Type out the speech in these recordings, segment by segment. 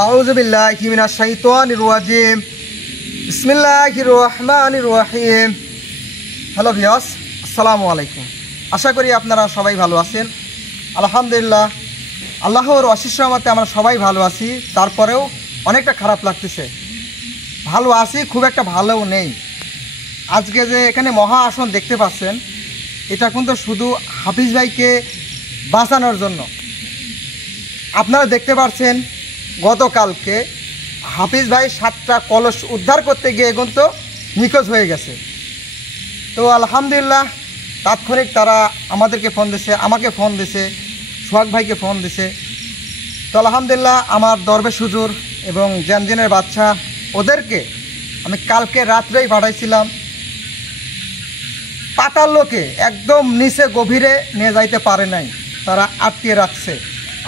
আউযু বিল্লাহি মিনাশ শাইতানির রাজিম। বিসমিল্লাহির রহমানির রহিম। হ্যালো ভিউয়ার্স, আসসালামু আলাইকুম। আশা করি আপনারা সবাই ভালো আছেন। আলহামদুলিল্লাহ, আল্লাহর অশেষ রহমতে আমরা সবাই ভালো আছি। তারপরেও অনেকটা খারাপ লাগতেছে। ভালো আছি, খুব একটা ভালোও নেই। আজকে যে এখানে মহা আসন দেখতে পাচ্ছেন, এটা কিন্তু শুধু হাফিজ ভাইকে বাঁচানোর জন্য। আপনারা দেখতে পাচ্ছেন গতকালকে হাফিজ ভাই 7টা কলস উদ্ধার করতে গিয়ে কিন্তু নিখোঁজ হয়ে গেছে। তো আলহামদুলিল্লাহ তাৎক্ষণিক তারা আমাদেরকে ফোন দিছে, আমাকে ফোন দিছে, সোহাগ ভাইকে ফোন দিছে। তো আলহামদুলিল্লাহ আমার দরবেশ হুজুর এবং জ্যানজিনের বাচ্চা ওদেরকে আমি কালকে রাত্রেই পাঠাইছিলাম। পাতাল লোকে একদম নিচে গভীরে নিয়ে যাইতে পারে নাই, তারা আটকে রাখছে।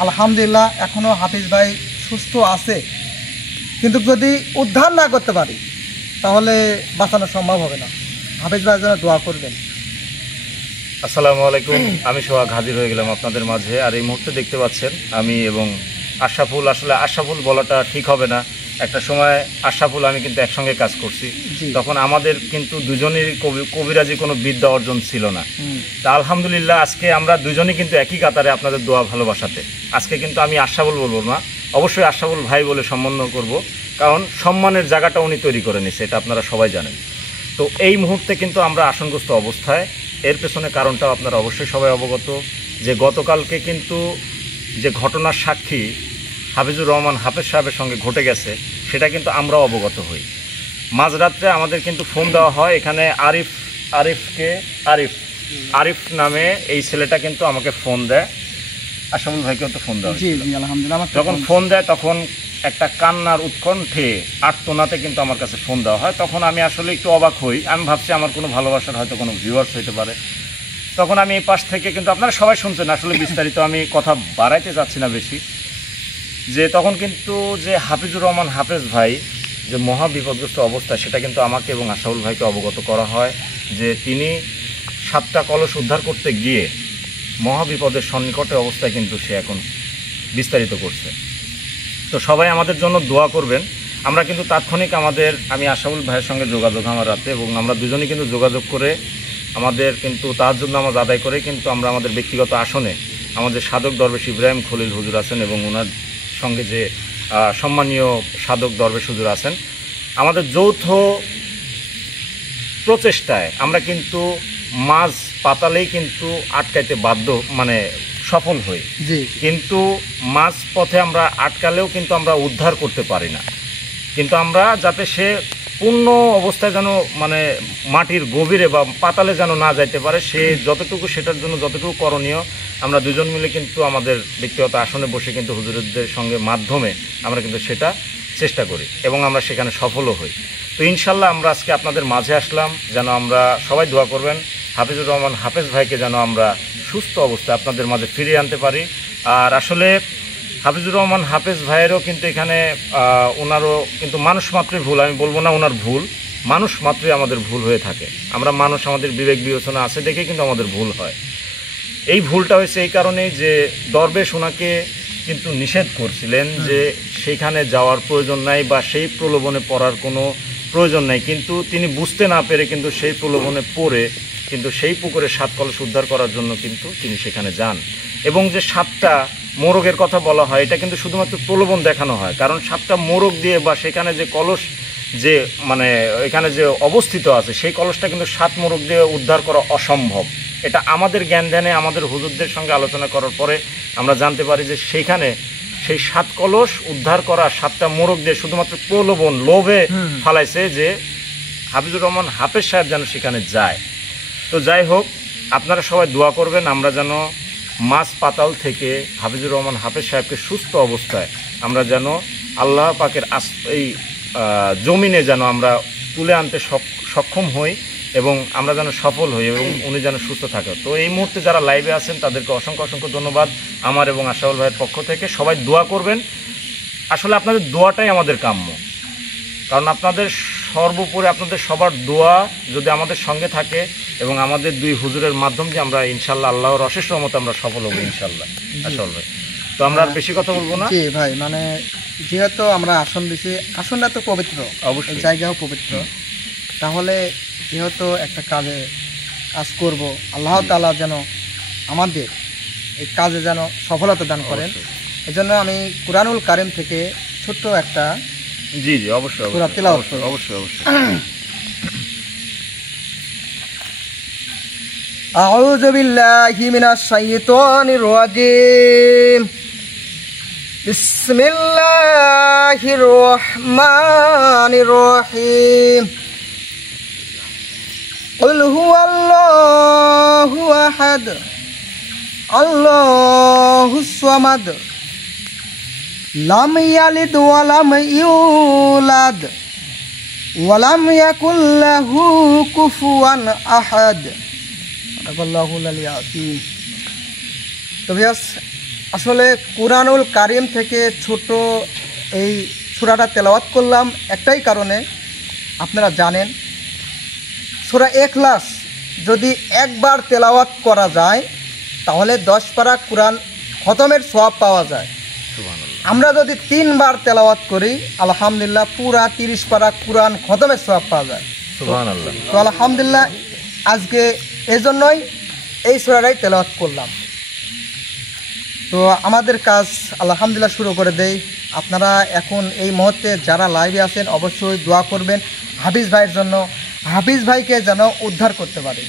আলহামদুলিল্লাহ এখনও হাফিজ ভাই সুস্থ আছে, কিন্তু যদি উদ্ধার না করতে পারি তাহলে বাঁচানো সম্ভব হবে না। হাফিজ ভাইয়ের জন্য দোয়া করবেন। আসসালামু আলাইকুম। আমি সোহাগ হাজির হয়ে গেলাম আপনাদের মাঝে। আর এই মুহূর্তে দেখতে পাচ্ছেন আমি এবং আশরাফুল, আসলে আশরাফুল বলাটা ঠিক হবে না, একটা সময় আশরাফুল আমি কিন্তু একসঙ্গে কাজ করছি। তখন আমাদের কিন্তু দুজনেরই কবিরাজি কোনো বিদ্যা অর্জন ছিল না। তা আলহামদুলিল্লাহ আজকে আমরা দুজনেই কিন্তু একই কাতারে আপনাদের দোয়া ভালোবাসাতে। আজকে কিন্তু আমি আশরাফুল বলবো না, অবশ্যই আশরাফুল ভাই বলে সম্বোধন করব, কারণ সম্মানের জায়গাটা উনি তৈরি করে নিছে, এটা আপনারা সবাই জানেন। তো এই মুহূর্তে কিন্তু আমরা আশঙ্কগ্রস্ত অবস্থায়। এর পেছনে কারণটাও আপনারা অবশ্যই সবাই অবগত, যে গতকালকে কিন্তু যে ঘটনার সাক্ষী হাফিজুর রহমান হাফেজ সাহেবের সঙ্গে ঘটে গেছে, সেটা কিন্তু আমরাও অবগত হই। মাঝরাত্রে আমাদের কিন্তু ফোন দেওয়া হয়। এখানে আরিফ নামে এই ছেলেটা কিন্তু আমাকে ফোন দেয়। আশরাফুল ভাইকেও তো ফোন দেওয়া হয়। যখন ফোন দেয় তখন একটা কান্নার উৎকণ্ঠে আর্তনাতে কিন্তু আমার কাছে ফোন দেওয়া হয়। তখন আমি আসলে একটু অবাক হই। আমি ভাবছি আমার কোনো ভালোবাসার হয়তো কোনো ভিউয়ার্স হইতে পারে। তখন আমি এই পাশ থেকে, কিন্তু আপনারা সবাই শুনছেন, আসলে বিস্তারিত আমি কথা বাড়াইতে চাচ্ছি না বেশি, যে তখন কিন্তু যে হাফিজুর রহমান হাফেজ ভাই যে মহা বিপদগ্রস্ত অবস্থা, সেটা কিন্তু আমাকে এবং আশরাফুল ভাইকে অবগত করা হয় যে তিনি 7টা কলস উদ্ধার করতে গিয়ে মহা বিপদের সন্নিকটে অবস্থায় কিন্তু সে এখন বিস্তারিত করছে। তো সবাই আমাদের জন্য দোয়া করবেন। আমরা কিন্তু তাৎক্ষণিক আমি আশরাফুল ভাইয়ের সঙ্গে যোগাযোগ আমার রাতে, এবং আমরা দুজনেই কিন্তু যোগাযোগ করে আমাদের কিন্তু তাহাজ্জুদ নামাজ আদায় করে কিন্তু আমরা আমাদের ব্যক্তিগত আসনে আমাদের সাধক দরবেশ ইব্রাহিম খলিল হুজুর আছেন এবং ওনার সঙ্গে যে সম্মানীয় সাধক দরবেশ হুজুর আছেন, আমাদের যৌথ প্রচেষ্টায় আমরা কিন্তু মাঝ পাতালেই কিন্তু আটকাইতে বাধ্য, মানে সফল হই। কিন্তু মাঝ পথে আমরা আটকালেও কিন্তু আমরা উদ্ধার করতে পারি না। কিন্তু আমরা যাতে সে পূর্ণ অবস্থায় যেন, মানে মাটির গভীরে বা পাতালে যেন না যাইতে পারে, সে যতটুকু, সেটার জন্য যতটুকু করণীয় আমরা দুজন মিলে কিন্তু আমাদের ব্যক্তিগত আসনে বসে কিন্তু হুজুরদের সঙ্গে মাধ্যমে আমরা কিন্তু সেটা চেষ্টা করি এবং আমরা সেখানে সফলও হই। তো ইনশাল্লাহ আমরা আজকে আপনাদের মাঝে আসলাম যেন আমরা সবাই দোয়া করবেন হাফিজুর রহমান হাফেজ ভাইকে যেন আমরা সুস্থ অবস্থায় আপনাদের মাঝে ফিরিয়ে আনতে পারি। আর আসলে হাফিজুর রহমান হাফেজ ভাইয়েরও কিন্তু এখানে ওনারও কিন্তু মানুষ মাত্রই ভুল, আমি বলবো না ওনার ভুল, মানুষ মাত্রই আমাদের ভুল হয়ে থাকে। আমরা মানুষ, আমাদের বিবেক বিবেচনা আছে দেখে কিন্তু আমাদের ভুল হয়। এই ভুলটা হয়েছে এই কারণেই যে দরবেশ ওনাকে কিন্তু নিষেধ করছিলেন যে সেইখানে যাওয়ার প্রয়োজন নাই বা সেই প্রলোভনে পড়ার কোনো প্রয়োজন নাই, কিন্তু তিনি বুঝতে না পেরে কিন্তু সেই প্রলোভনে পড়ে কিন্তু সেই পুকুরে 7 কলস উদ্ধার করার জন্য কিন্তু তিনি সেখানে যান। এবং যে 7টা মোরগের কথা বলা হয় এটা কিন্তু শুধুমাত্র প্রলোভন দেখানো হয়, কারণ 7টা মোরগ দিয়ে বা সেখানে যে কলস যে মানে এখানে যে অবস্থিত আছে সেই কলসটা কিন্তু 7 মোরগ দিয়ে উদ্ধার করা অসম্ভব। এটা আমাদের জ্ঞান ধ্যানে আমাদের হুজুরদের সঙ্গে আলোচনা করার পরে আমরা জানতে পারি যে সেইখানে সেই 7 কলস উদ্ধার করা 7টা মোরগ দিয়ে শুধুমাত্র প্রলোভন লোভে ফালাইছে যে হাফিজুর রহমান হাফেজ সাহেব যেন সেখানে যায়। তো যাই হোক, আপনারা সবাই দোয়া করবেন আমরা যেন মাছ পাতাল থেকে হাফিজুর রহমান হাফেজ সাহেবকে সুস্থ অবস্থায় আমরা যেন আল্লাহ পাকের এই জমিনে যেন আমরা তুলে আনতে সক্ষম হই এবং আমরা যেন সফল হই এবং উনি যেন সুস্থ থাকে। তো এই মুহূর্তে যারা লাইভে আছেন তাদেরকে অসংখ্য অসংখ্য ধন্যবাদ আমার এবং আশরাফুল ভাইয়ের পক্ষ থেকে। সবাই দোয়া করবেন, আসলে আপনাদের দোয়াটাই আমাদের কাম্য, কারণ আপনাদের সর্বোপরি আপনাদের সবার দোয়া যদি আমাদের সঙ্গে থাকে এবং আমাদের 2 হুজুরের মাধ্যম দিয়ে আমরা ইনশাল্লাহ আল্লাহর অশেষ রহমতে আমরা সফল হব ইনশাল্লাহ। আশরাফুল ভাই, তো আমরা আর বেশি কথা বলবো না। জি ভাই, মানে যেহেতু আমরা আসন দিছি, আসনটা তো পবিত্র, অবশ্যই জায়গাও পবিত্র, তাহলে যেহেতু একটা কাজে কাজ করব, আল্লাহ তাআলা যেন আমাদের এই কাজে যেন সফলতা দান করেন, এজন্য আমি কুরআনুল কারীম থেকে ছোট্ট একটা জি জি অবশ্যই সূরা তিলাওয়াত করব। অবশ্যই অবশ্যই। আউযু বিল্লাহি মিনাশ শাইতানির রাজীম। বিসমিল্লাহির রহমানির রহিম। কুল হুয়াল্লাহু আহাদ আল্লাহুস সামাদ লাম ইয়ালিদ ওয়া লাম ইউলাদ ওয়া লাম ইয়াকুল লাহু কুফুয়ান আহাদ। আল্লাহুল আলিয়্যুল আযীম। তো ভিউয়ার্স, আসলে কুরআনুল কারীম থেকে ছোট এই সূরাটা তেলাওয়াত করলাম একটাই কারণে, আপনারা জানেন সূরা ইখলাস যদি একবার তেলাওয়াত করা যায় তাহলে 10 পারা কোরআন খতমের সওয়াব পাওয়া যায়। আমরা যদি 3 বার তেলাওয়াত করি আলহামদুলিল্লাহ পুরা 30 পারা কোরআন খতমের সওয়াব পাওয়া যায়। সুবহানাল্লাহ। তো আলহামদুলিল্লাহ আজকে এজন্যই এই সূরাটাই তেলাওয়াত করলাম। তো আমাদের কাজ আলহামদুলিল্লাহ শুরু করে দেই। আপনারা এখন এই মুহূর্তে যারা লাইভে আছেন অবশ্যই দোয়া করবেন হাফিজ ভাইয়ের জন্য, হাফিজ ভাইকে যেন উদ্ধার করতে পারে।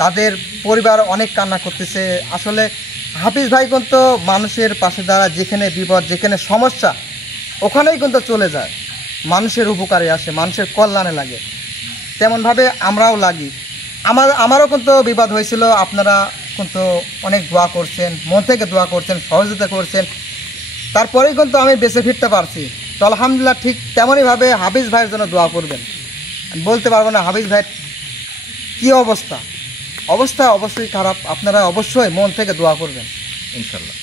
তাদের পরিবার অনেক কান্না করতেছে। আসলে হাফিজ ভাই কিন্তু মানুষের পাশে দাঁড়ায়, যেখানে বিপদ যেখানে সমস্যা ওখানেই কিন্তু চলে যায়, মানুষের উপকারে আসে, মানুষের কল্যাণে লাগে। তেমনভাবে আমরাও লাগি। আমারও কিন্তু বিপদ হয়েছিল, আপনারা কিন্তু অনেক দোয়া করছেন, মন থেকে দোয়া করছেন, সহযোগিতা করছেন, তারপরেই কিন্তু আমি বেঁচে ফিরতে পারছি। তো আলহামদুলিল্লাহ ঠিক তেমনইভাবে হাফিজ ভাইয়ের জন্য দোয়া করবেন। আমি বলতে পারবো না হাফিজ ভাইয়ের কী অবস্থা, অবস্থা অবশ্যই খারাপ, আপনারা অবশ্যই মন থেকে দোয়া করবেন ইনশাল্লাহ।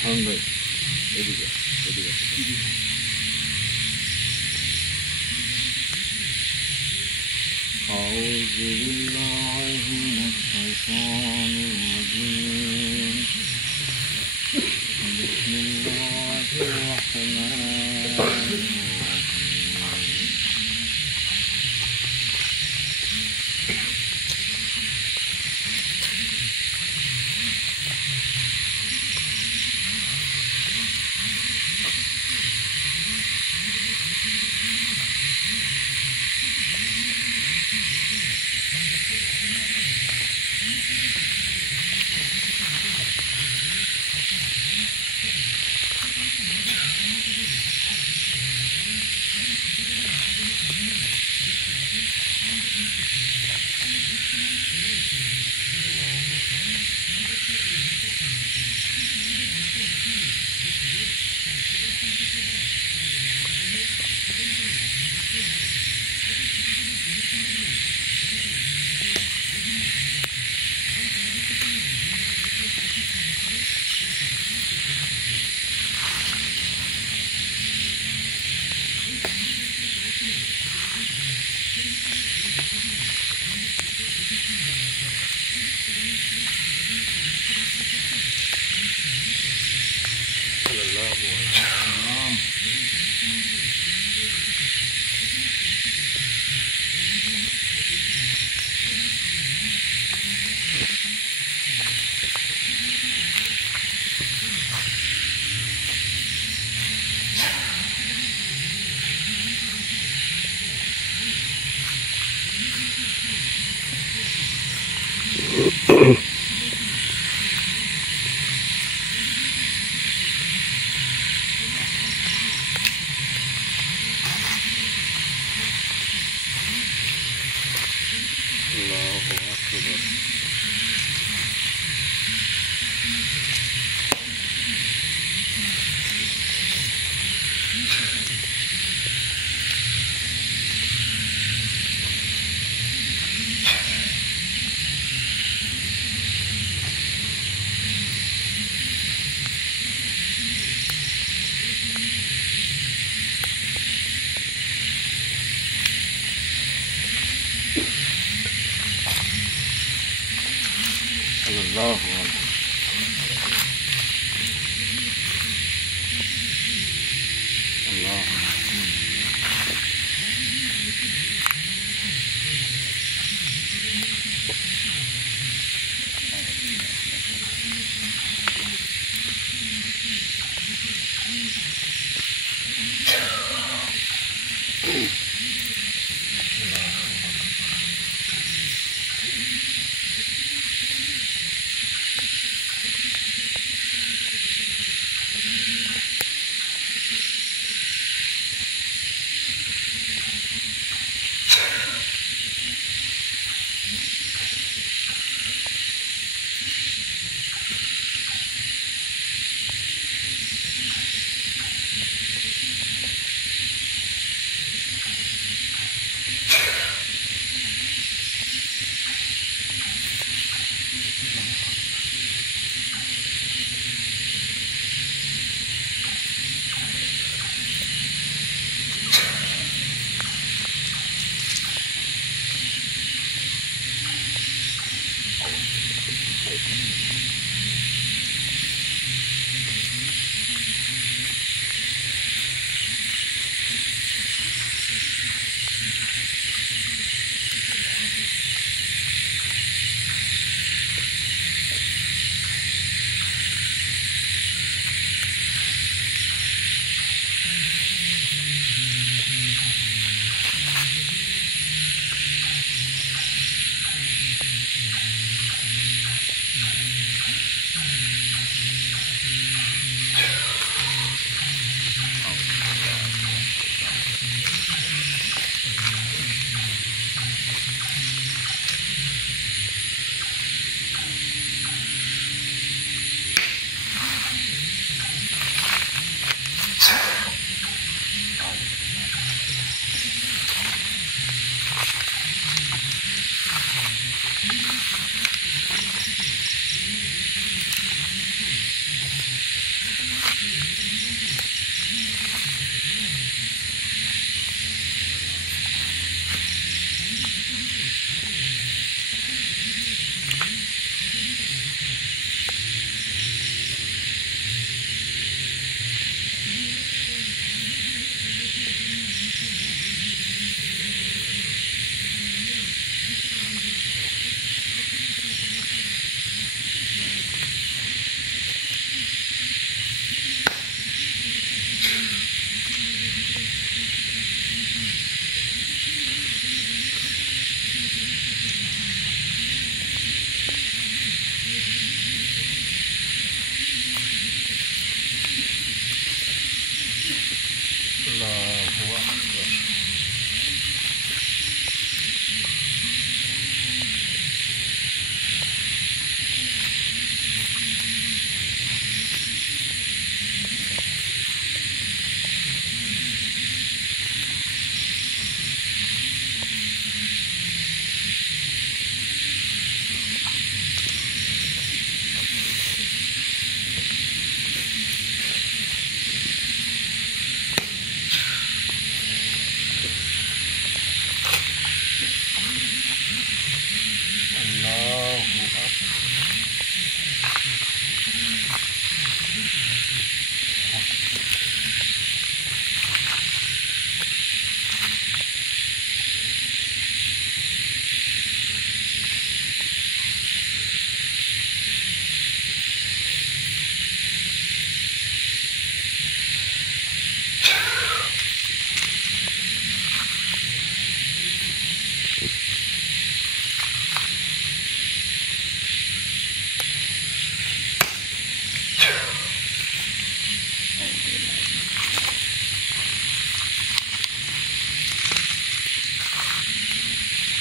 হারুন ভাই এদিকে এদিকে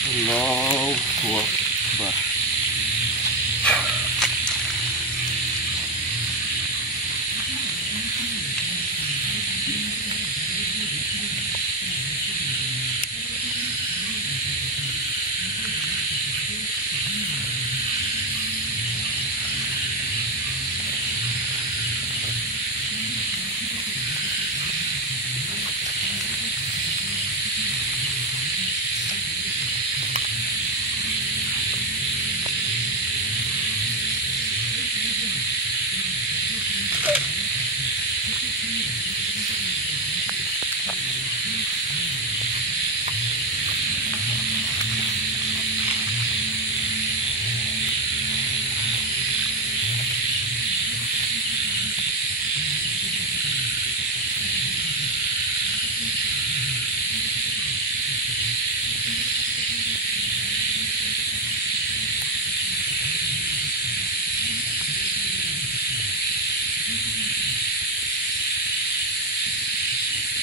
Allahu Akbar.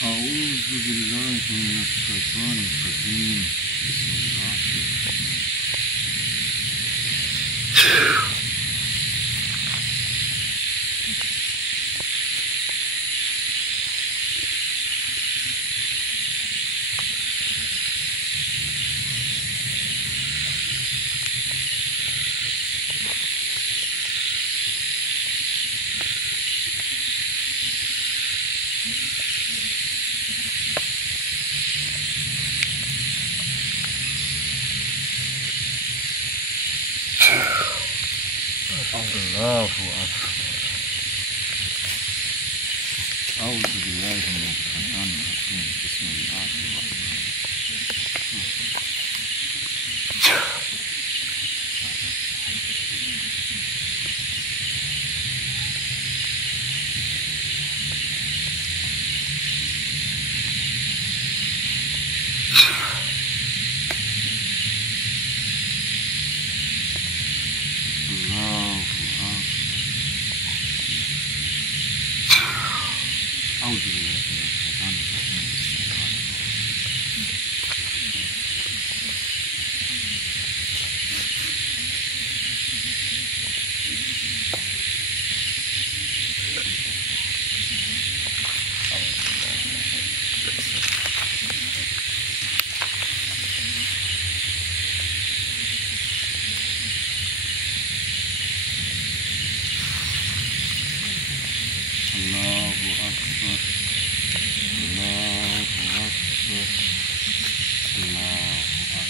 أعوذ بالله من الشيطان الرجيم بسم الله الرحمن الرحيم الله أكبر. أعوذ بالله من الشيطان الرجيم بسم الله الرحمن أعوذ بالله من الشيطان الرجيم بسم الله الله أكبر. الله أكبر. الله أكبر.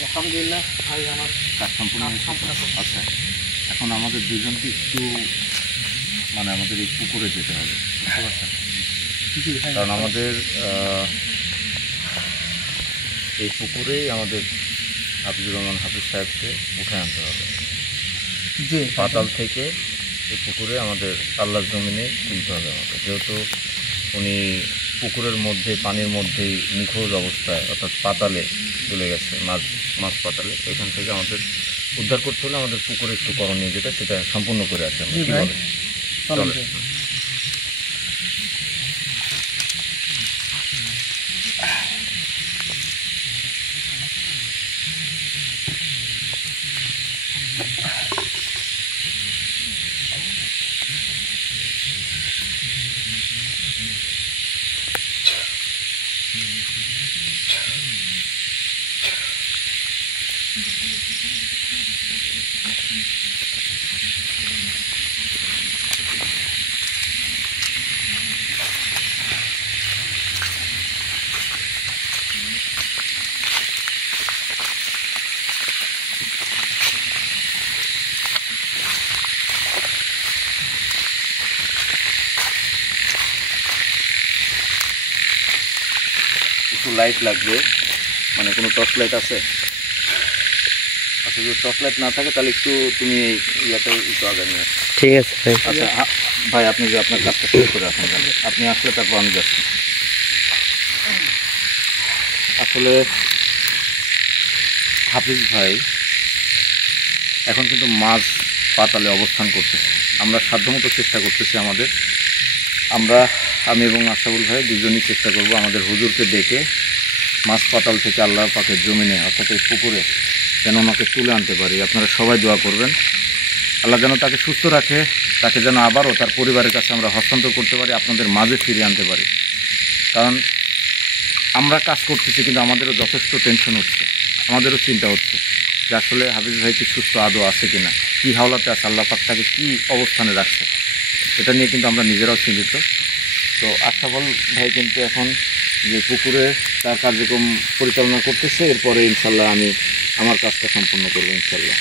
আলহামদুলিল্লাহ ভাই আমার কাজ সম্পূর্ণ হয়েছে। আচ্ছা, এখন আমাদের দুজনকে একটু মানে আমাদের এই পুকুরে যেতে হবে, বুঝতে পারছেন? কারণ আমাদের এই পুকুরেই আমাদের হাফিজুর রহমান হাফিজ সাহেবকে উঠে আনতে হবে। জি, পাতাল থেকে এই পুকুরে আমাদের আল্লাহর জমিনে তুলতে হবে আমাকে, যেহেতু উনি পুকুরের মধ্যে পানির মধ্যেই নিখোঁজ অবস্থায় অর্থাৎ পাতালে চলে গেছে, মাছ পাতালে। এখান থেকে আমাদের উদ্ধার করতে হলে আমাদের পুকুরে একটু করণীয় যেটা সেটা সম্পূর্ণ করে আসে। জি ভাই, চলেন ভাই। একটু লাইট লাগবে, মানে কোনো টর্চ লাইট আছে? আচ্ছা, যদি টর্চ লাইট না থাকে তাহলে একটু তুমি এই ইয়াতে একটু আগে নিয়ে আসো। ঠিক আছে ভাই। আচ্ছা ভাই, আপনি যে আপনার কাজটা শেষ করে আসুন, আপনি আসলে তারপর আমি যাচ্ছি। আসলে হাফিজ ভাই এখন কিন্তু মাছ পাতালে অবস্থান করতেছে। আমরা সাধ্যমতো চেষ্টা করতেছি আমি এবং আশরাফুল ভাই দুজনই চেষ্টা করব আমাদের হুজুরকে ডেকে মাছ পাতাল থেকে আল্লাহ পাকের জমিনে অর্থাৎ এই পুকুরে যেন ওনাকে তুলে আনতে পারি। আপনারা সবাই দোয়া করবেন, আল্লাহ যেন তাকে সুস্থ রাখে, তাকে যেন আবারও তার পরিবারের কাছে আমরা হস্তান্তর করতে পারি, আপনাদের মাঝে ফিরিয়ে আনতে পারি। কারণ আমরা কাজ করতেছি কিন্তু আমাদেরও যথেষ্ট টেনশন হচ্ছে, আমাদেরও চিন্তা হচ্ছে যে আসলে হাফিজ ভাই কি সুস্থ আদৌ আছে কিনা, কী হাওলাতে আছে, আল্লাহ পাক তাকে কী অবস্থানে রাখছে, এটা নিয়ে কিন্তু আমরা নিজেরাও চিন্তিত। তো আশরাফুল ভাই কিন্তু এখন যে পুকুরে তার কার্যক্রম পরিচালনা করতেছে, এরপরে ইনশাল্লাহ আমি আমার কাজটা সম্পূর্ণ করবো ইনশাল্লাহ।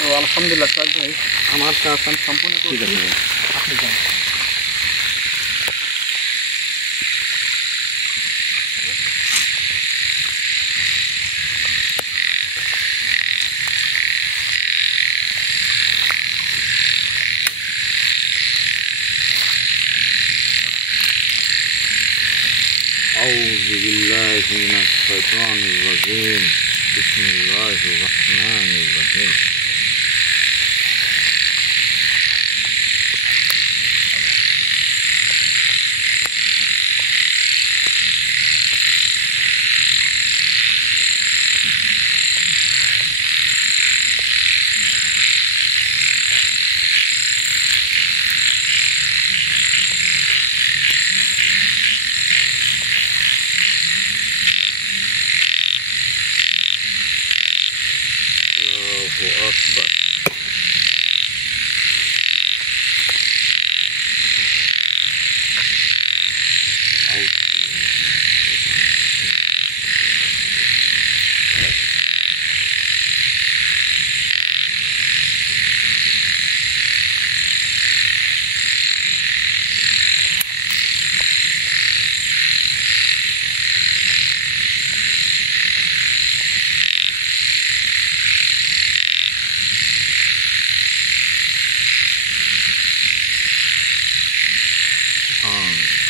তো আলহামদুলিল্লাহ স্যার ভাই, আমার কাজ আমি সম্পূর্ণ ঠিক আছে ভাই। আপনি যান। أعوذ بالله من الشيطان الرجيم بسم الله الرحمن الرحيم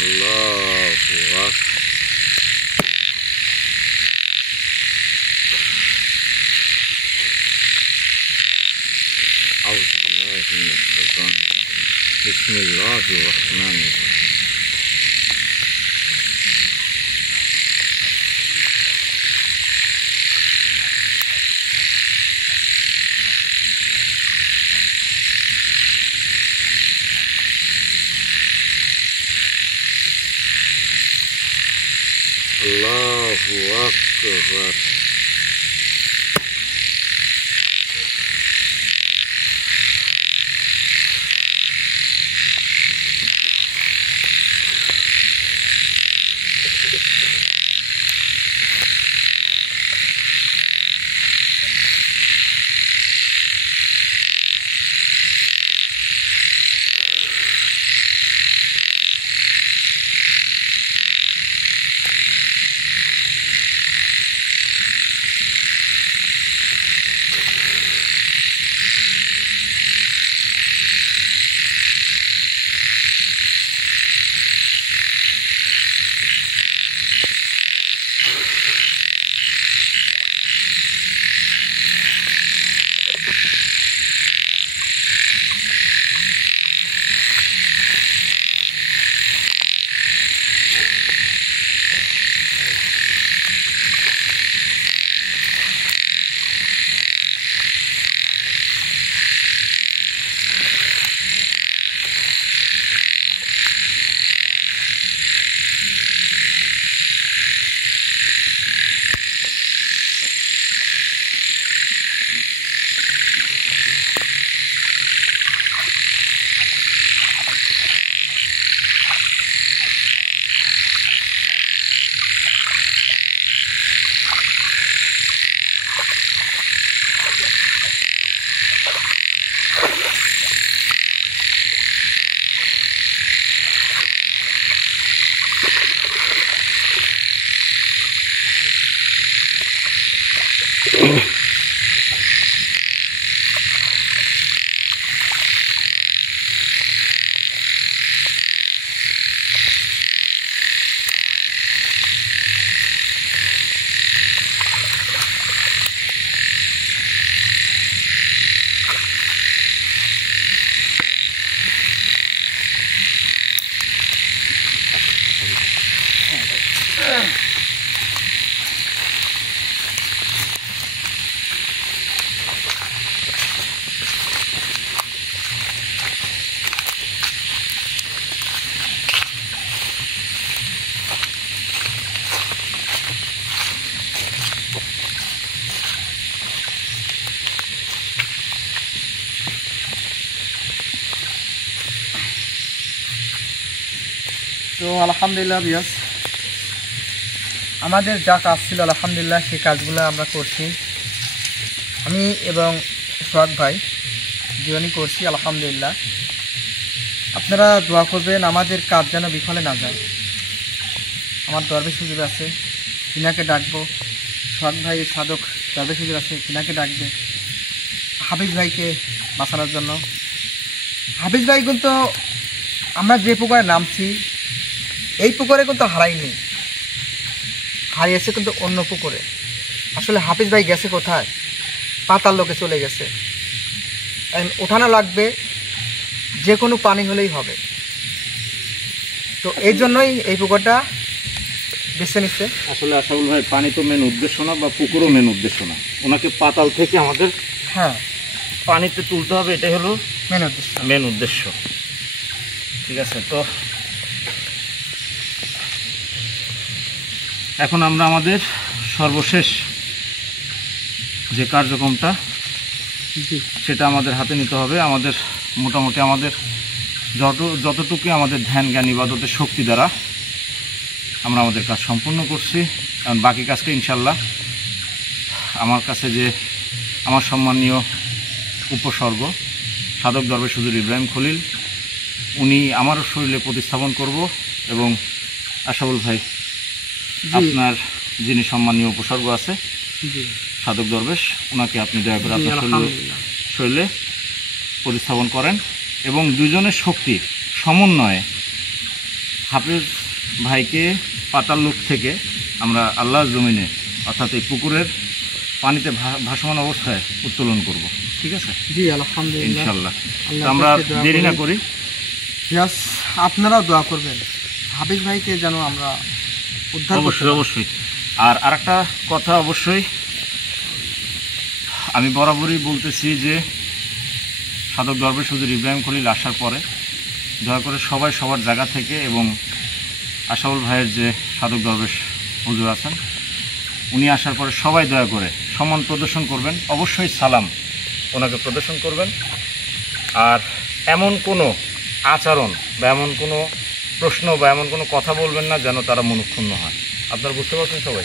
আল্লাহু আকবার। আউযু বিল্লাহি মিনাশ শাইতানির রাজিম। বিসমিল্লাহির রাহমানির রাহিম। আল্লাহু আকবার। তো আলহামদুলিল্লাহ বিয়াস, আমাদের যা কাজ ছিল আলহামদুলিল্লাহ সেই কাজগুলো আমরা করছি। আমি এবং সোহাগ ভাই দুজনই করছি আলহামদুলিল্লাহ। আপনারা দোয়া করবেন আমাদের কাজ যেন বিফলে না যায়। আমার দরবেশ হুজুর আছে, তিনাকে ডাকবো। সোহাগ ভাই সাধক দরবেশ হুজুর আছে, তিনাকে ডাকবে। হাফিজ ভাইকে বাঁচানোর জন্য। হাফিজ ভাই কিন্তু আমরা যে পুকুরে নামছি এই পুকুরে কিন্তু হারাইনি, হারিয়েছে কিন্তু অন্য পুকুরে। আসলে হাফিজ ভাই গেছে কোথায়? পাতাল লোকে চলে গেছে। ওঠানো লাগবে, যে কোনো পানি হলেই হবে। তো এই জন্যই এই পুকুরটা বেছে নিচ্ছে। আসলে আশাউল ভাই, পানি তো মেন উদ্দেশ্য না, বা পুকুরও মেন উদ্দেশ্য না। ওনাকে পাতাল থেকে আমাদের হ্যাঁ পানিতে তুলতে হবে, এটাই হলো মেন উদ্দেশ্য। ঠিক আছে। তো এখন আমরা আমাদের সর্বশেষ যে কার্যক্রমটা সেটা আমাদের হাতে নিতে হবে। আমাদের মোটামুটি আমাদের যতটুকু আমাদের ধ্যান জ্ঞান ইবাদতের শক্তি দ্বারা আমরা আমাদের কাজ সম্পূর্ণ করছি। কারণ বাকি কাজটা ইনশাল্লাহ আমার কাছে যে আমার সম্মানীয় উপসর্গ সাধক দরবেশ হুজুর ইব্রাহিম খলিল, উনি আমার শরীরে প্রতিস্থাপন করব। এবং আশাউল ভাই, আপনার যিনি সম্মানীয় উপসর্গ আছে সাধক দরবেশ, ওনাকে আপনি দয়া করে আপনার শরীরে প্রতিস্থাপন করেন। এবং দুজনের শক্তির সমন্বয়ে হাফেজ ভাইকে পাতাল লোক থেকে আমরা আল্লাহর জমিনে অর্থাৎ এই পুকুরের পানিতে ভাসমান অবস্থায় উত্তোলন করব। ঠিক আছে? জি আলহামদুলিল্লাহ, ইনশাআল্লাহ। আমরা দেরি না করি, ইয়াস, আপনারাও দোয়া করবেন হাফিজ ভাইকে যেন আমরা উদ্ধার করতে অবশ্যই অবশ্যই। আর আরেকটা কথা অবশ্যই আমি বরাবরই বলতেছি যে সাধক দরবেশ হুজুর ইব্রাহিম খলিল আসার পরে দয়া করে সবাই সবার জায়গা থেকে, এবং আশাউল ভাইয়ের যে সাধক দরবেশ হুজুর আছেন উনি আসার পরে সবাই দয়া করে সম্মান প্রদর্শন করবেন, অবশ্যই সালাম ওনাকে প্রদর্শন করবেন। আর এমন কোনো আচরণ বা এমন কোনো প্রশ্ন বা এমন কোনো কথা বলবেন না যেন তারা মনক্ষুণ্ণ হয়। আপনারা বুঝতে পারছেন সবাই?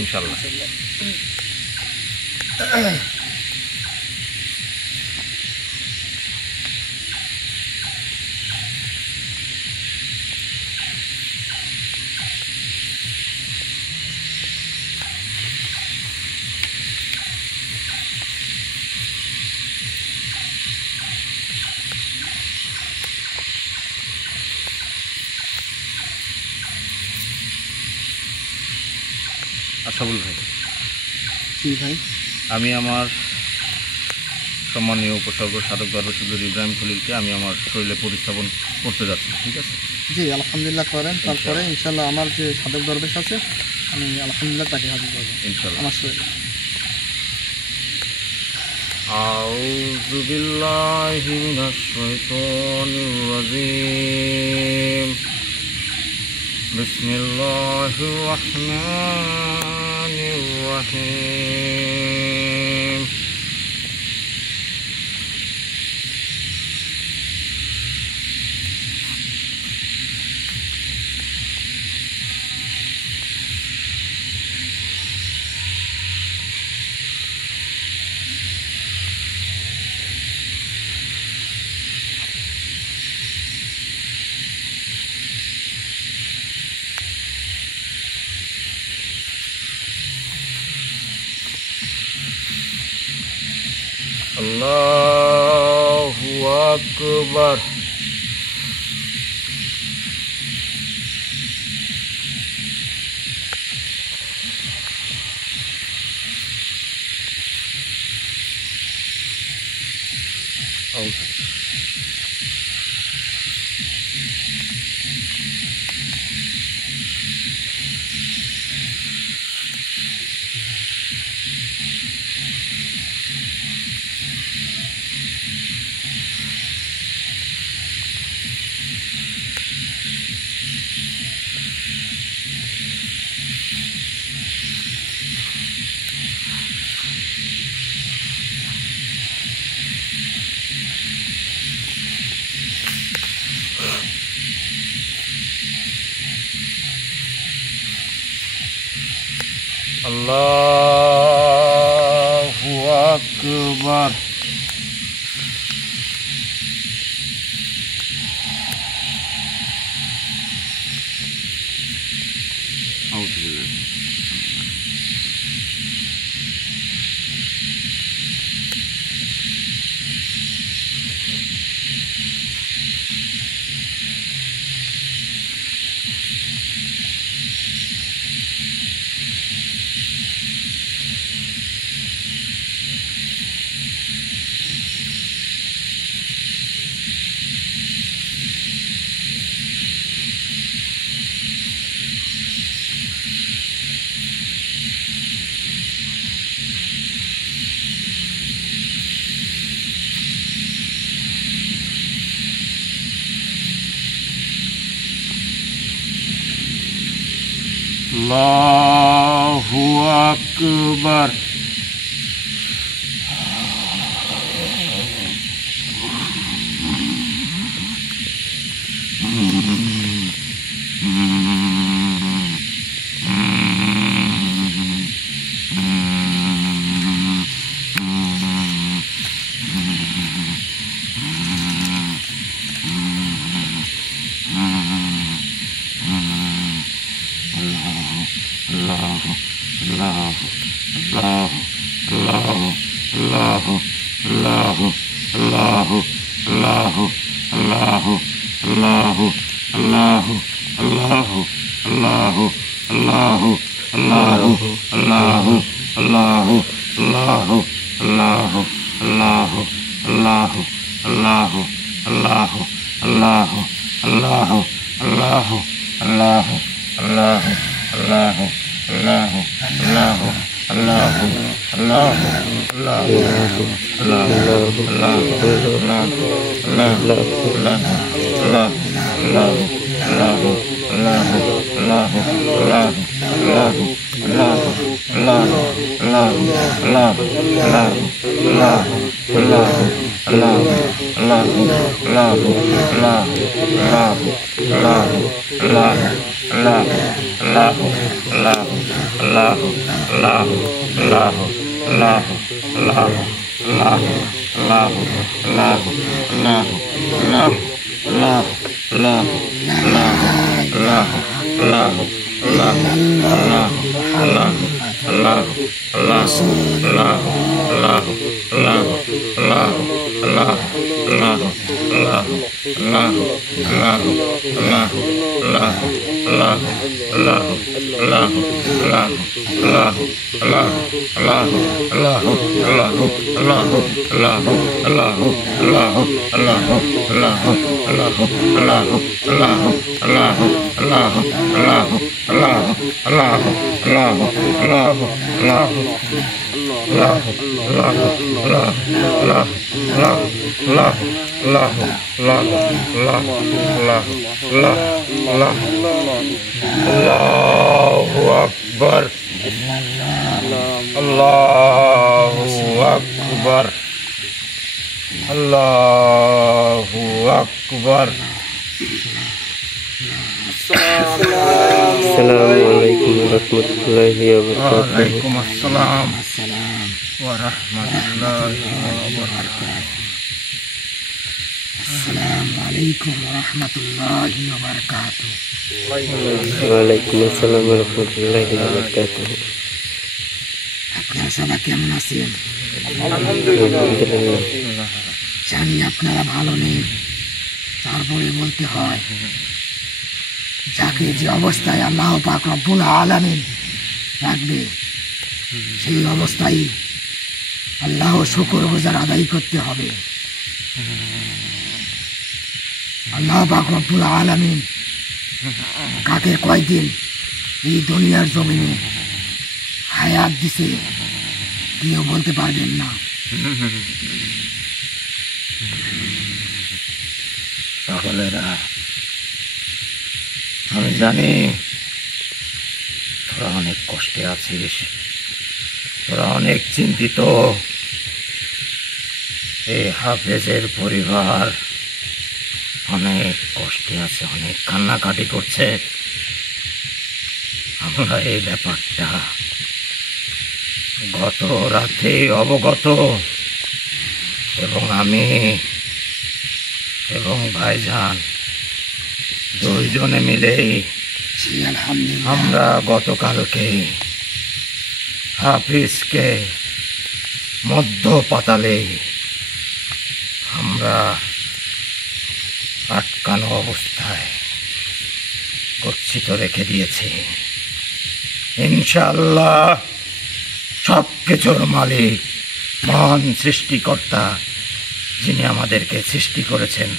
ইনশাল্লাহ। আশাবুল ভাই, জি ভাই, আমি আমার সম্মানীয় উপসর্গ সাধক দরবেশ হুজুর ইব্রাহিম খলিলকে আমি আমার শরীরে প্রতিস্থাপন করতে যাচ্ছি। ঠিক আছে? জি আলহামদুলিল্লাহ করেন, তারপরে ইনশাল্লাহ আমার যে সাধক দরবেশ আছে আমি আলহামদুলিল্লাহ তাকে হাজির করবো ইনশাআল্লাহ। আমার শরীরে। আউযু বিল্লাহি মিনাশ শাইতানির রাজীম। বিসমিল্লাহির রাহমানির রাহিম। আল্লাহু আকবার। আল্লাহু আকবার। আল্লাহু আকবার। Allahu Akbar. Allahu Akbar. Allahu Akbar. Assalamualaikum warahmatullahi wabarakatuh. Waalaikumsalam warahmatullahi wabarakatuh. Assalamualaikum warahmatullahi wabarakatuh. Waalaikumsalam warahmatullahi wabarakatuh. আপনারা সবাই কেমন আছেন? আলহামদুলিল্লাহ। জানি আপনারা ভালো নেই, তারপরে বলতে হয় যাকে যে অবস্থায় আল্লাহ পাক রব্বুল আলামিন রাখবে সেই অবস্থায় আল্লাহ শুকর গুজার আদায় করতে হবে। আল্লাহ পাক রব্বুল আলামিন কাকে কয়দিন এই দুনিয়ার জমিনে হায়াত দিছে কেউ বলতে পারবেন না। সকলেরা আমি জানি তোরা অনেক কষ্টে আছিস, তোরা অনেক চিন্তিত। এই হাফেজের পরিবার অনেক কষ্টে আছে, অনেক কান্নাকাটি করছে। আমরা এই ব্যাপারটা গত রাতে অবগত, এবং আমি এবং ভাইজান দুইজনে মিলেই জি আলহামদুলিল্লাহ। আমরা গতকালকে হাফিজকে মধ্য পাতালে আমরা আটকানো অবস্থায় গচ্ছিত রেখে দিয়েছি। ইনশাআল্লাহ সব কিছুর মালিক মহান সৃষ্টিকর্তা, যিনি আমাদেরকে সৃষ্টি করেছেন,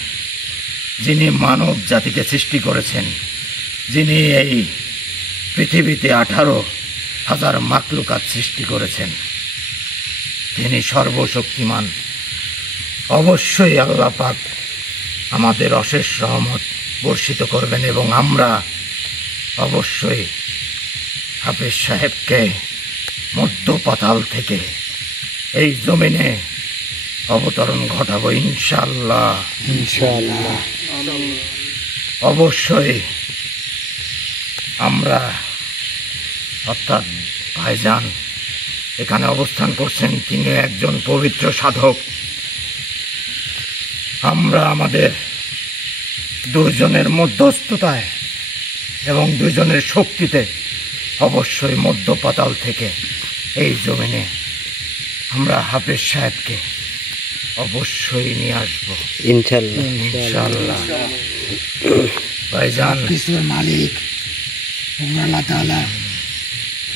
যিনি মানব জাতিকে সৃষ্টি করেছেন, যিনি এই পৃথিবীতে 18,000 মাখলুকাত সৃষ্টি করেছেন, তিনি সর্বশক্তিমান। অবশ্যই আল্লাহ পাক আমাদের অশেষ রহমত বর্ষিত করবেন, এবং আমরা অবশ্যই হাফেজ সাহেবকে মধ্য পাতাল থেকে এই জমিনে অবতরণ ঘটাবো ইনশাআল্লাহ। ইনশাআল্লাহ। অবশ্যই আমরা, অর্থাৎ ভাইজান এখানে অবস্থান করছেন, তিনি একজন পবিত্র সাধক। আমরা আমাদের দুজনের মধ্যস্থতায় এবং দুজনের শক্তিতে অবশ্যই মধ্য পাতাল থেকে এই জমিনে আমরা হাফেজ সাহেবকে অবশ্যই নিয়ে আসবো ইনশাআল্লাহ। ইনশাআল্লাহ। ভাইজান কিছুর মালিক আল্লাহ তাআলা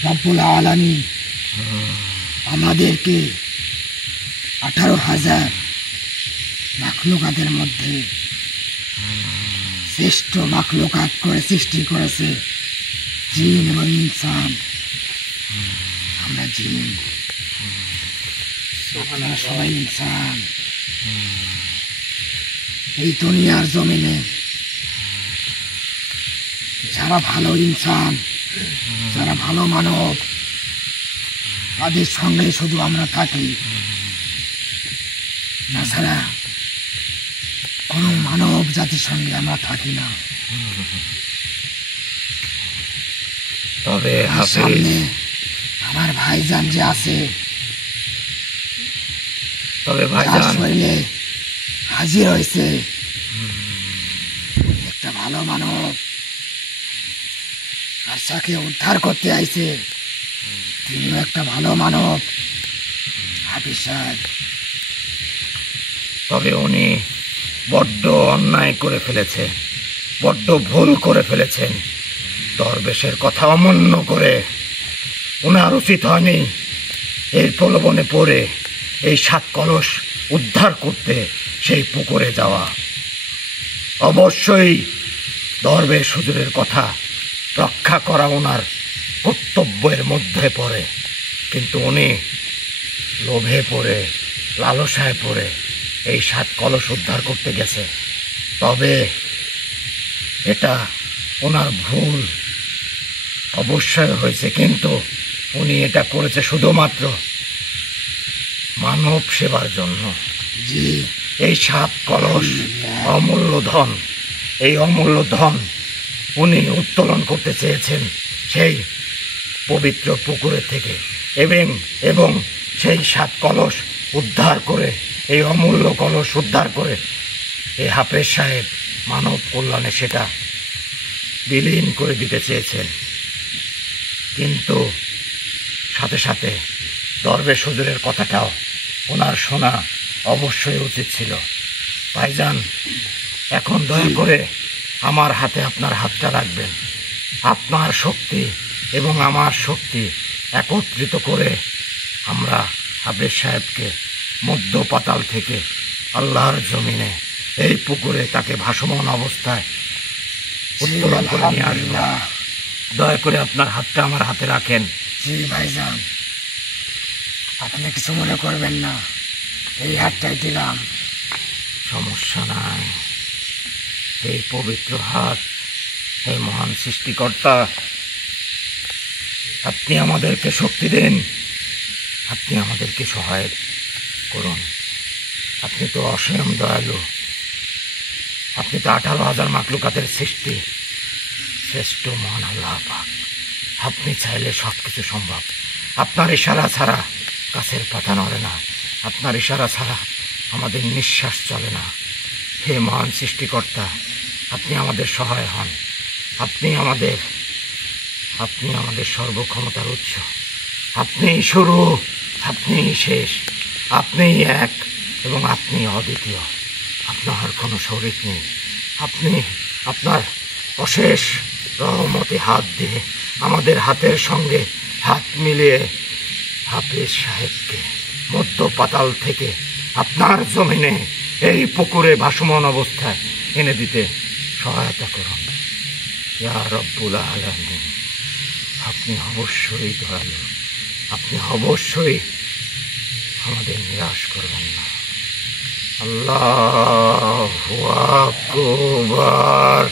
রব্বুল আলামিন আমাদেরকে 18,000 মাখলুকাতের মধ্যে শ্রেষ্ঠ মাখলুকাত করে সৃষ্টি করেছে জিন এবং ইনসান। আমরা জিন, আপনারা সবাই ইনসান। এই দুনিয়ার জমিনে যারা ভালো ইনসান, যারা ভালো মানব, তাদের সঙ্গে শুধু আমরা থাকি, তাছাড়া কোনো মানব জাতির সঙ্গে আমরা থাকি না। তবে আর সামনে আমার ভাইজান যে আছে, তবে তার ভাইজান শরীরে হাজির হয়েছে একটা ভালো মানব, আর তাকে উদ্ধার করতে আইছে তিনিও একটা ভালো মানব, হাফিজ সাহেব। তবে উনি বড্ড অন্যায় করে ফেলেছে, বড্ড ভুল করে ফেলেছেন। দরবেশের কথা অমান্য করে ওনার উচিত হয়নি এই প্রলোভনে পড়ে এই 7 কলস উদ্ধার করতে সেই পুকুরে যাওয়া। অবশ্যই দরবেশ হুজুরের কথা রক্ষা করা ওনার কর্তব্যের মধ্যে পড়ে, কিন্তু উনি লোভে পড়ে, লালসায় পড়ে এই 7 কলস উদ্ধার করতে গেছে। তবে এটা ওনার ভুল অবশ্যই হয়েছে, কিন্তু উনি এটা করেছে শুধুমাত্র মানব সেবার জন্য। জি, এই 7 কলস অমূল্য ধন, এই অমূল্য ধন উনি উত্তোলন করতে চেয়েছেন সেই পবিত্র পুকুরের থেকে, এবং সেই 7 কলস উদ্ধার করে, এই অমূল্য কলস উদ্ধার করে এই হাফেজ সাহেব মানব কল্যাণে সেটা বিলীন করে দিতে চেয়েছেন। কিন্তু সাথে সাথে দরবেশ হুজুরের কথাটাও ওনার শোনা অবশ্যই উচিত ছিল। ভাইজান, এখন দয়া করে আমার হাতে আপনার হাতটা রাখবেন। আপনার শক্তি এবং আমার শক্তি একত্রিত করে আমরা হাফেজ সাহেবকে মধ্য পাতাল থেকে আল্লাহর জমিনে এই পুকুরে তাকে ভাসমান অবস্থায় উত্তোলন করে নিয়ে আসবো। দয়া করে আপনার হাতটা আমার হাতে রাখেন। জি ভাইজান, আপনি কিছু মনে করবেন না, এই হাতটাই দিলাম। সমস্যা নাই, এই পবিত্র হাত, এই মহান সৃষ্টিকর্তা, আপনি আমাদেরকে শক্তি দেন, আপনি আমাদেরকে সহায় করুন। আপনি তো অসীম দয়ালু, আপনি তো 18,000 মাকলুকাতের সৃষ্টি, শ্রেষ্ঠ মহান আল্লাহ পাক। আপনি চাইলে সব কিছু সম্ভব। আপনার ইশারা ছাড়া গাছের পাতা নড়ে না, আপনার ইশারা ছাড়া আমাদের নিঃশ্বাস চলে না। হে মহান সৃষ্টিকর্তা, আপনি আমাদের সহায় হন। আপনি আমাদের সর্বক্ষমতার উৎস। আপনিই শুরু, আপনিই শেষ, আপনিই এক এবং আপনি অদ্বিতীয়। আপনার কোনো শরীক নেই। আপনি আপনার অশেষ রহমতে হাত দিয়ে আমাদের হাতের সঙ্গে হাত মিলিয়ে হাফেজ সাহেবকে মধ্য পাতাল থেকে আপনার জমিনে এই পুকুরে ভাসমান অবস্থায় এনে দিতে সহায়তা করুন। ইয়া রব্বুল আলামিন, আপনি অবশ্যই দয়ালু, আপনি অবশ্যই আমাদের নিরাশ করবেন না। আল্লাহু আকবার।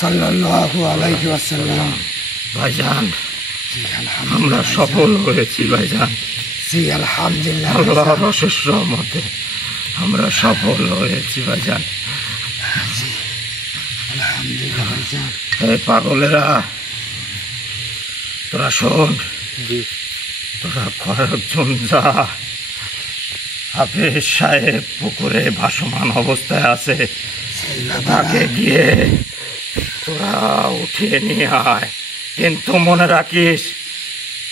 সাল্লাল্লাহু আলাইহি ওয়াসাল্লাম। ভাইজান আমরা সফল হয়েছি ভাইজান, জি আলহামদুলিল্লাহ, আল্লাহর অশেষ রহমতে আমরা সফল হয়েছি ভাইজান। আলহামদুলিল্লাহ ভাইজান। এই পাগলেরা, তোরা শোন, তোরা কয়েকজন যা, হাফেজ সাহেব পুকুরে ভাসমান অবস্থায় আছে, তাকে গিয়ে তোরা উঠিয়ে নিয়ে আয়। কিন্তু মনে রাখিস,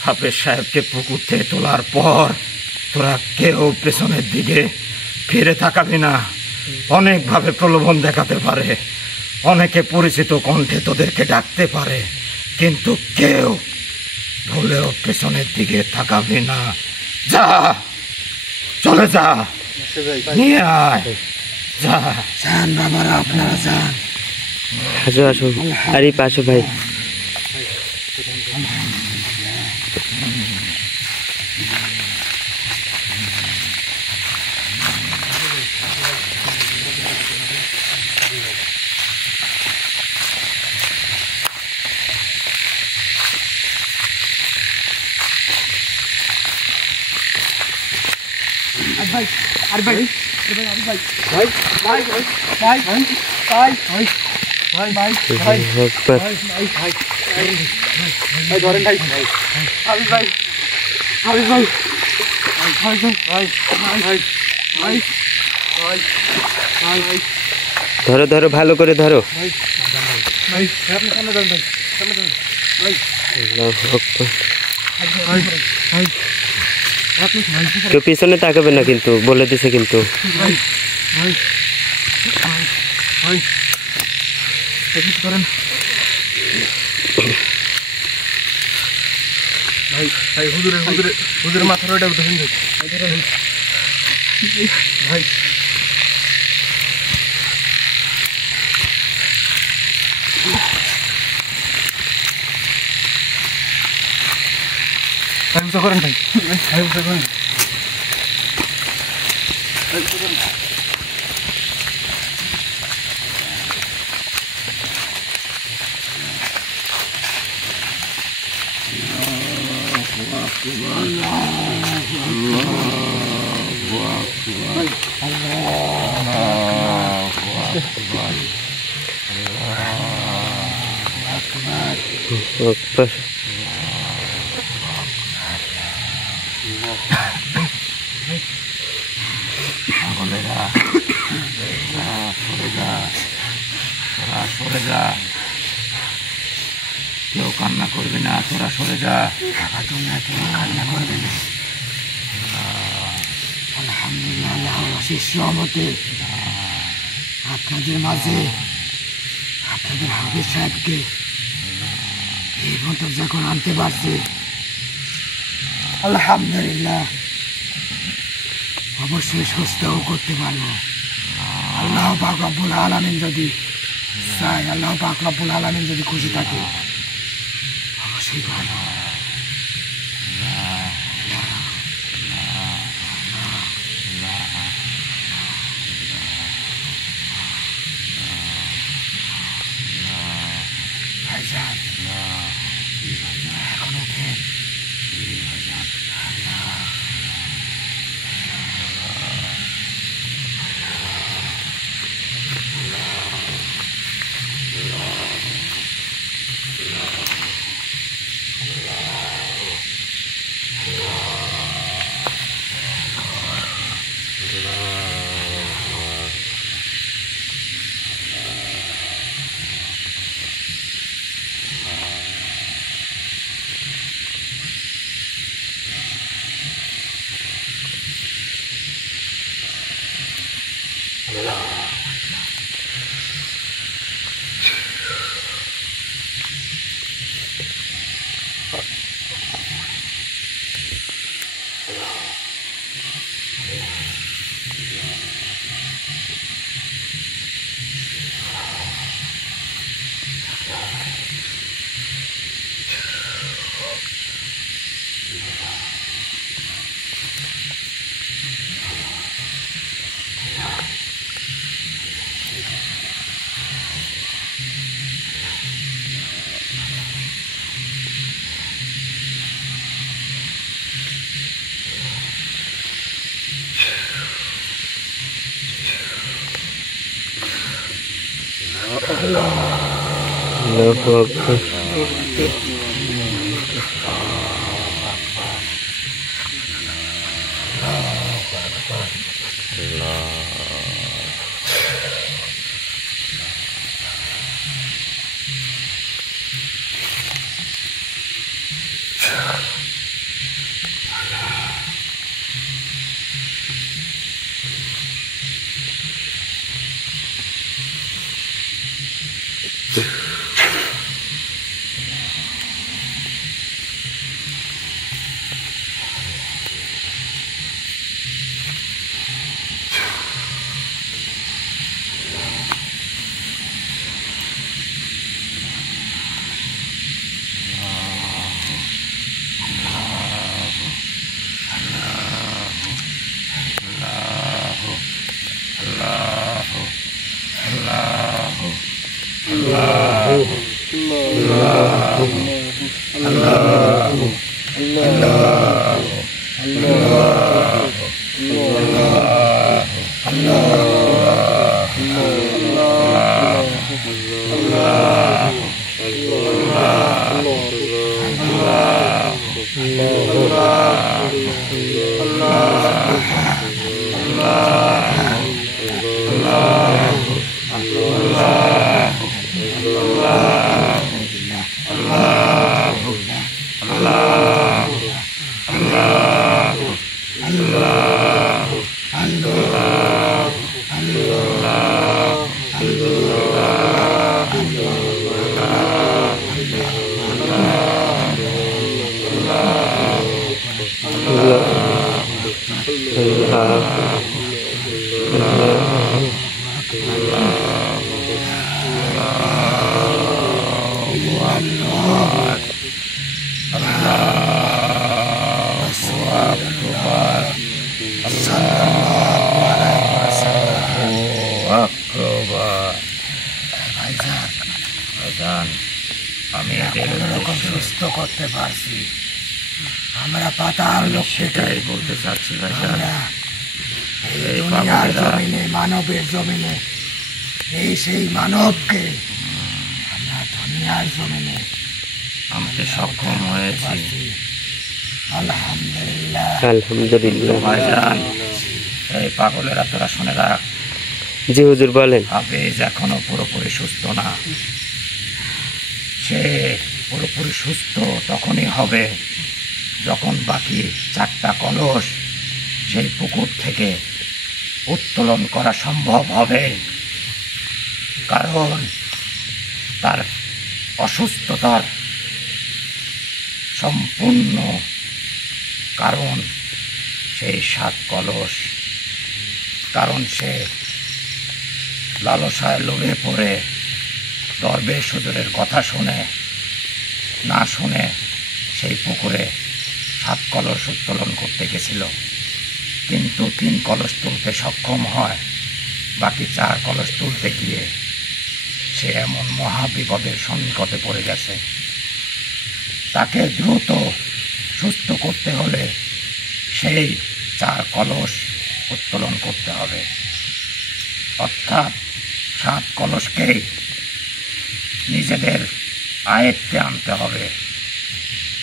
হাফেজ সাহেবকে পুকুর থেকে তোলার পর তোরা কেউ পেছনের দিকে ফিরে তাকাবি না। অনেকভাবে প্রলোভন দেখাতে পারে, অনেকে পরিচিত কণ্ঠে তোদেরকে ডাকতে পারে, কিন্তু কেউ ভুলেও পেছনের দিকে তাকাবি না। যা, চলে যা, নিয়ে আয়, যা। যান বাবারা, আপনারা যান। আসো আসো, আরিফ আসো ভাই। ধরো ধরো, ভালো করে ধরো। কেউ পিছনে তাকাবে না কিন্তু, বলে দিছে কিন্তু। হুজুরের মাথার ওইটা উঠে ভাই, করেন ভাই, করেন। আকবার। সরে যা, কেউ কান্না করবি না, তোরা সরে যা। কান্না করবে না। আলহামদুলিল্লাহ, আল্লাহর অশেষ রহমতে আপনাদের মাঝে আপনাদের হাফেজ সাহেবকে এই মতো যখন আনতে পারছি, আলহামদুলিল্লাহ, অবশ্যই সুস্থও করতে পারবো। আল্লাহ পাক রব্বুল আলামিন যদি চাই, আল্লাহ পাক রব্বুল আলামিন যদি খুশি থাকে, অবশ্যই পারবো। ভাইজান, এখন ওঠেন। আল্লাহু আকবার। আমি এদের সুস্থ করতে পারছি। আমরা পাতাল লোক সেটাই বলতে চাচ্ছি ভাইজান। এই দুনিয়ার জমিনে, মানবের জমিনে, এই সেই মানবকে আমরা দুনিয়ার জমিনে আনতে সক্ষম হয়েছি। আলহামদুলিল্লাহ। আলহামদুলিল্লাহ। ভাইজান, এই পাগলেরা তোরা শুনে রাখ, জি হুজুর বলেন। হাফেজ এখনো পুরোপুরি সুস্থ না। সে পুরোপুরি সুস্থ তখনই হবে যখন বাকি 4টা কলস সেই পুকুর থেকে উত্তোলন করা সম্ভব হবে। কারণ তার অসুস্থতার সম্পূর্ণ কারণ সেই 7 কলস, কারণ সে লালসায় লোভে পড়ে দরবেশ হুজুরের কথা না শুনে সেই পুকুরে 7 কলস উত্তোলন করতে গেছিল, কিন্তু 3 কলস তুলতে সক্ষম হয়। বাকি 4 কলস তুলতে গিয়ে সে এমন মহাবিপদের সন্নিকটে পড়ে গেছে। তাকে দ্রুত সুস্থ করতে হলে সেই 4 কলস উত্তোলন করতে হবে, অর্থাৎ 7 কলসকেই নিজেদের আয়ত্তে আনতে হবে।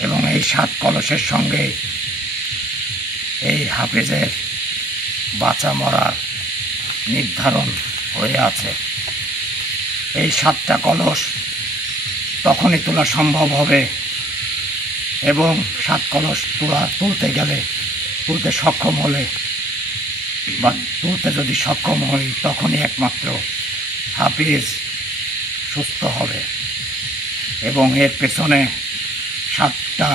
এবং এই 7 কলসের সঙ্গে এই হাফেজের বাঁচা মরার নির্ধারণ হয়ে আছে। এই 7টা কলস তখনই তোলা সম্ভব হবে, এবং 7 কলস তুলতে সক্ষম হলে বা তুলতে যদি সক্ষম হই তখনই একমাত্র হাফেজ সুস্থ হবে। এবং এর পেছনে 7টা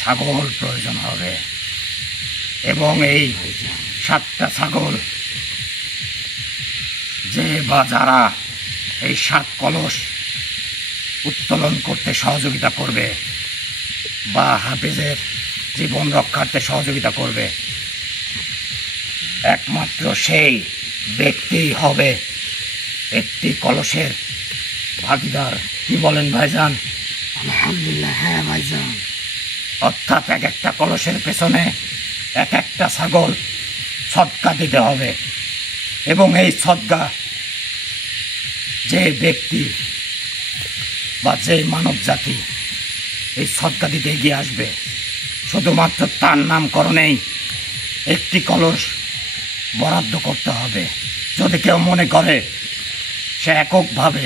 ছাগল প্রয়োজন হবে, এবং এই 7টা ছাগল যে বা যারা এই 7 কলস উত্তোলন করতে সহযোগিতা করবে বা হাফেজের জীবন রক্ষার্থে সহযোগিতা করবে, একমাত্র সেই ব্যক্তিই হবে একটি কলসের ভাগিদার। কি বলেন ভাইজান? আলহামদুলিল্লাহ, হ্যাঁ ভাইজান। অর্থাৎ এক একটা কলসের পেছনে এক একটা ছাগল সদকা দিতে হবে, এবং এই সদকা যে ব্যক্তি বা যে মানব জাতি এই সদকা দিতে এগিয়ে আসবে, শুধুমাত্র তার নামকরণেই একটি কলস বরাদ্দ করতে হবে। যদি কেউ মনে করে সে এককভাবে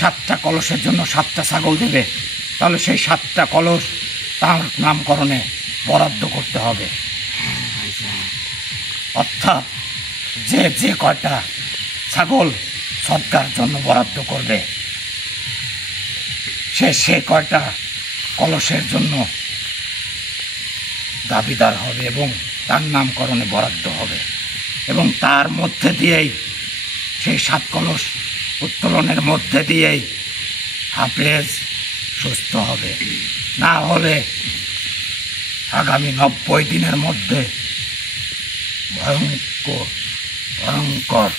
7টা কলসের জন্য 7টা ছাগল দেবে, তাহলে সেই 7টা কলস তার নামকরণে বরাদ্দ করতে হবে। অর্থাৎ যে কয়টা ছাগল সদকার জন্য বরাদ্দ করবে, সে কয়টা কলসের জন্য দাবিদার হবে এবং তার নামকরণে বরাদ্দ হবে, এবং তার মধ্যে দিয়েই সেই 7 কলস উত্তোলনের মধ্যে দিয়েই হাফেজ সুস্থ হবে। না হলে আগামী 90 দিনের মধ্যে ভয়ঙ্কর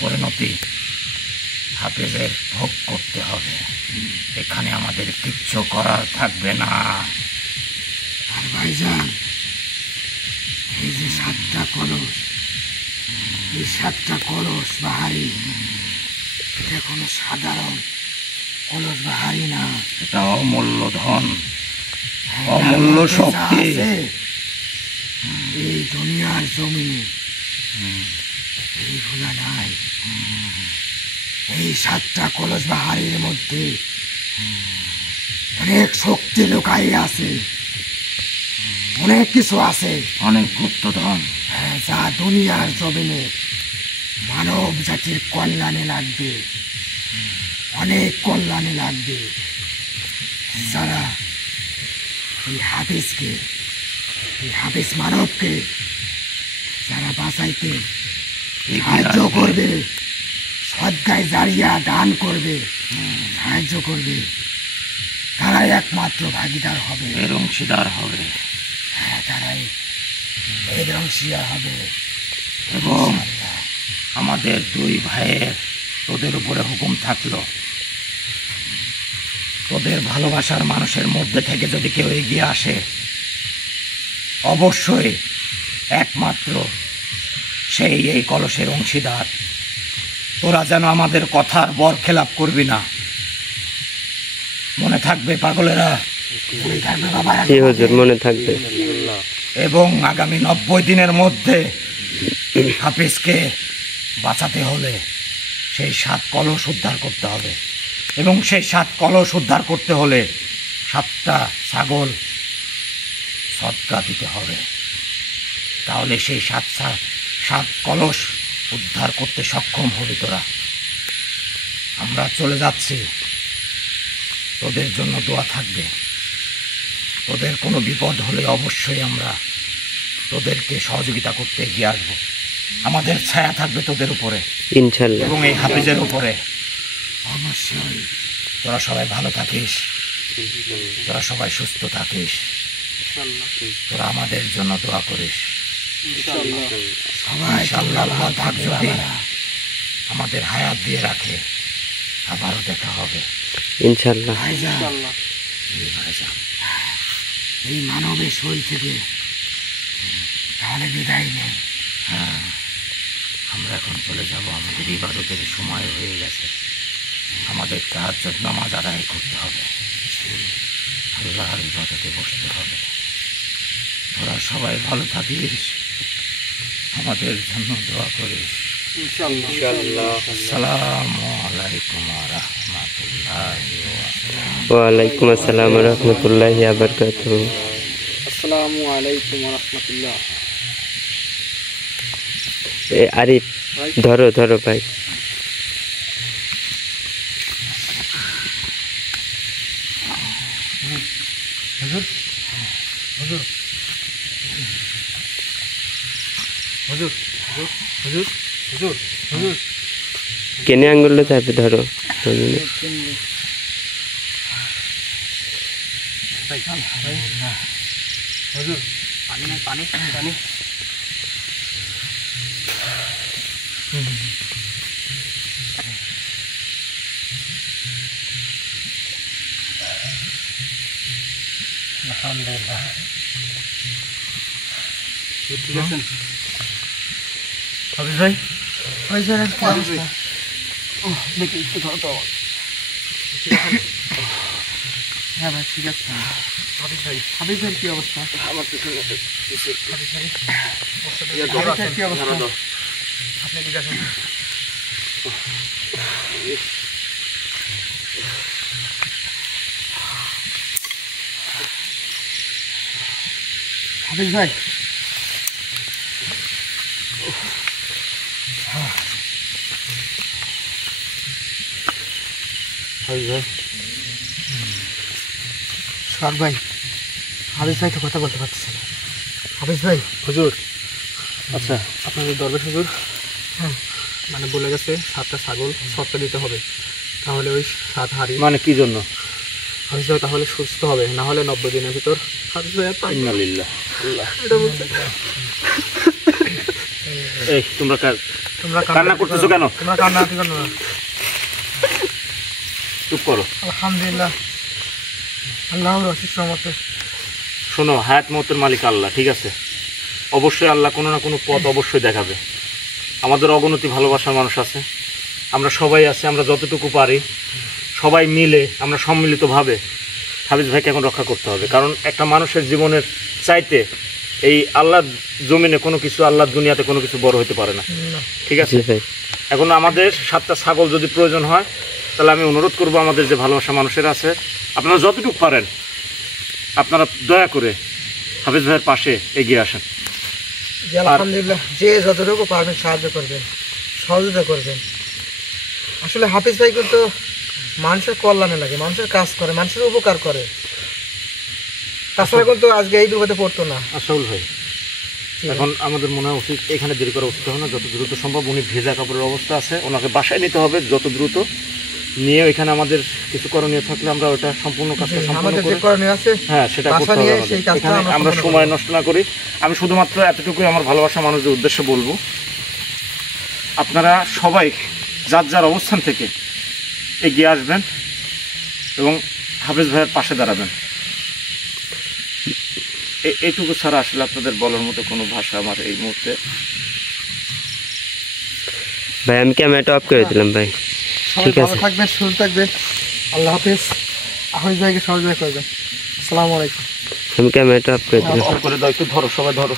পরিণতি হাফেজের ভোগ করতে হবে। এখানে আমাদের কিচ্ছু করার থাকবে না। আর ভাইজান, এই যে 7টা কলস, এই 7টা কলস বাহারি, এটা কোনো সাধারণ কলস বাহারি না, এটা অমূল্য ধন, হ্যাঁ, অমূল্য এটার মধ্যে যা শক্তি। আছে, এই দুনিয়ার জমিনে এইগুলা নাই। এই 7টা কলস বাহারির মধ্যে অনেক শক্তি লুকাই আছে, অনেক কিছু আছে, অনেক গুপ্তধন। হ্যাঁ, যা দুনিয়ার জমিনে মানব জাতির কল্যাণে লাগবে, অনেক কল্যাণে লাগবে। যারা এই হাফেজ মানবকে যারা বাঁচাইতে সাহায্য করবে, সদকায় জারিয়া দান করবে, সাহায্য করবে, তারাই একমাত্র ভাগিদার হবে, এর অংশীদার হবে। হ্যাঁ, তারাই এর অংশীদার হবে। এবং আমাদের 2 ভাইয়ের তোদের উপরে হুকুম থাকলো, তোদের ভালোবাসার মানুষের মধ্যে থেকে যদি কেউ এগিয়ে আসে, অবশ্যই একমাত্র সেই এই কলসের অংশীদার। তোরা যেন আমাদের কথার বরখেলাপ করবি না, মনে থাকবে পাগলেরা? মনে থাকবে বাবা, জি হুজুর, মনে থাকবে। এবং আগামী 90 দিনের মধ্যে হাফেজকে বাঁচাতে হলে সেই 7 কলস উদ্ধার করতে হবে, এবং সেই 7 কলস উদ্ধার করতে হলে 7টা ছাগল সদকা দিতে হবে। তাহলে সেই 7 কলস উদ্ধার করতে সক্ষম হবে তোরা। আমরা চলে যাচ্ছি, তোদের জন্য দোয়া থাকবে। তোদের কোনো বিপদ হলে অবশ্যই আমরা তোদেরকে সহযোগিতা করতে এগিয়ে আসবো। আমাদের ছায়া থাকবে তোদের উপরে ইনশাল্লাহ। এবং এই হাফিজের উপরে। অবশ্যই তোরা সবাই ভালো থাকিস, তোরা সবাই সুস্থ থাকিস, তোরা আমাদের জন্য দোয়া করিস। ইনশাআল্লাহ আল্লাহ পাক যদি আমাদের হায়াত দিয়ে রাখে আবারও দেখা হবে ইনশাল্লাহ। ভাইজান, এই মানবের শরীর থেকে তাহলে বিদায় নেই। হ্যাঁ, আমরা এখন চলে যাব, আমাদের ইবাদতের সময় হয়ে গেছে। আমাদের তাহাজ্জুদ নামাজ আদায় করতে হবে, আল্লাহর ইবাদতে বসতে হবে। তোরা সবাই ভালো থাকিস, আমাদের জন্য দোয়া করিস। আসসালামু আলাইকুম ওয়া রাহমাতুল্লাহি ওয়া বারাকাতুহু। ওয়ালাইকুম আসসালাম ওয়া রাহমাতুল্লাহি ওয়া বারাকাতুহু। আসসালামু আলাইকুম ওয়া রাহমাতুল্লাহ। আরিফ ধরো ধরো ভাই। কেনে আঙ্গুলটা চাপে ধরো। হাফিজ ভাই, ভাইজানের কি অবস্থা? দেখি একটু ধরো তো। হ্যাঁ ভাই, ঠিক আছে। হাফিজ ভাইয়ের কি অবস্থা? আমার পিছনে হাফিজ ভাইয়ের কি অবস্থা? আপনি এদিকে আসুন। হাফিজ ভাই, সোহাগ ভাই, হাফিজ ভাই তো কথা বলতে পারতেছে না। হাফিজ ভাই, হুজুর, আচ্ছা আপনাদের দরবেশ হুজুর মানে বলে গেছে 7টা ছাগল সৎকা দিতে হবে, তাহলে ওই 7 হাড়ি মানে কি জন্য? হাফিজ ভাই তাহলে সুস্থ হবে, না হলে 90 দিনের ভিতর হাফিজ ভাই আর পারবে না। ইন্নালিল্লাহ। এটা বলছে। এই তোমরা তোমরা কান্না করতেছো কেন? তোমরা কান্নাকাটি করো না। চুপ করো। আলহামদুলিল্লাহ, আল্লাহর অশেষ রহমতে। শোনো, হায়াত মতের মালিক আল্লাহ, ঠিক আছে? অবশ্যই আল্লাহ কোনো না কোনো পথ অবশ্যই দেখাবে। আমাদের অগণতি ভালোবাসার মানুষ আছে, আমরা সবাই আছি, আমরা যতটুকু পারি সবাই মিলে আমরা সম্মিলিতভাবে হাফিজ ভাইকে এখন রক্ষা করতে হবে। কারণ একটা মানুষের জীবনের চাইতে এই আল্লাহর জমিনে কোনো কিছু, আল্লাহর দুনিয়াতে কোনো কিছু বড় হতে পারে না, ঠিক আছে? জি ভাই। এখন আমাদের 7টা ছাগল যদি প্রয়োজন হয়, তাহলে আমি অনুরোধ করব আমাদের যে ভালোবাসা মানুষের আছে, আপনারা যতটুকু পারেন আপনারা দয়া করে হাফিজ ভাইয়ের পাশে এগিয়ে আসেন। জি আলহামদুলিল্লাহ, যে যতটুকু পারবেন সাহায্য করবেন, সহযোগিতা করবেন। আসলে হাফিজ ভাই কিন্তু মানুষের কল্যাণে লাগে, মানুষের কাজ করে, মানুষের উপকার করে। তাছাড়া কিন্তু আজকে এই বিপদে পড়তো না। আশাউল ভাই, এখন আমাদের মনে হয় উচিত এখানে দেরি করা উচিত হবে না, যত দ্রুত সম্ভব। উনি ভেজা কাপড়ের অবস্থা আছে, ওনাকে বাসায় নিতে হবে যত দ্রুত, নিয়ে এখানে আমাদের কিছু করণীয় থাকলে আমরা ওটা সম্পূর্ণ কাজটা সম্পূর্ণ আমাদের যে করে, করণীয় আছে, হ্যাঁ সেটা বাসা করতে হবে নিয়ে আমাদের। সেই কাজটা এখানে আমরা আমরা সম্পূর্ণ সময় নষ্ট না করি। আমি শুধুমাত্র এতটুকুই আমার ভালোবাসা মানুষদের উদ্দেশ্যে বলবো, আপনারা সবাই যার যার অবস্থান থেকে এগিয়ে আসবেন এবং হাফিজ ভাইয়ের পাশে দাঁড়াবেন। এইটুকু ছাড়া আসলে আপনাদের বলার মতো কোনো ভাষা আমার এই মুহূর্তে। ভাই আমি ক্যামেরাটা অফ করে দিলাম ভাই। সবাই ঠিক ভালো আছে। থাকবেন, সুস্থ থাকবেন। আল্লাহ হাফিজ। হাফিজ ভাইকে সহযোগিতা করবেন। আসসালামু আলাইকুম। আমি ক্যামেরাটা অফ করে দিলাম। অফ করে দাও, একটু ধরো, সবাই ধরো।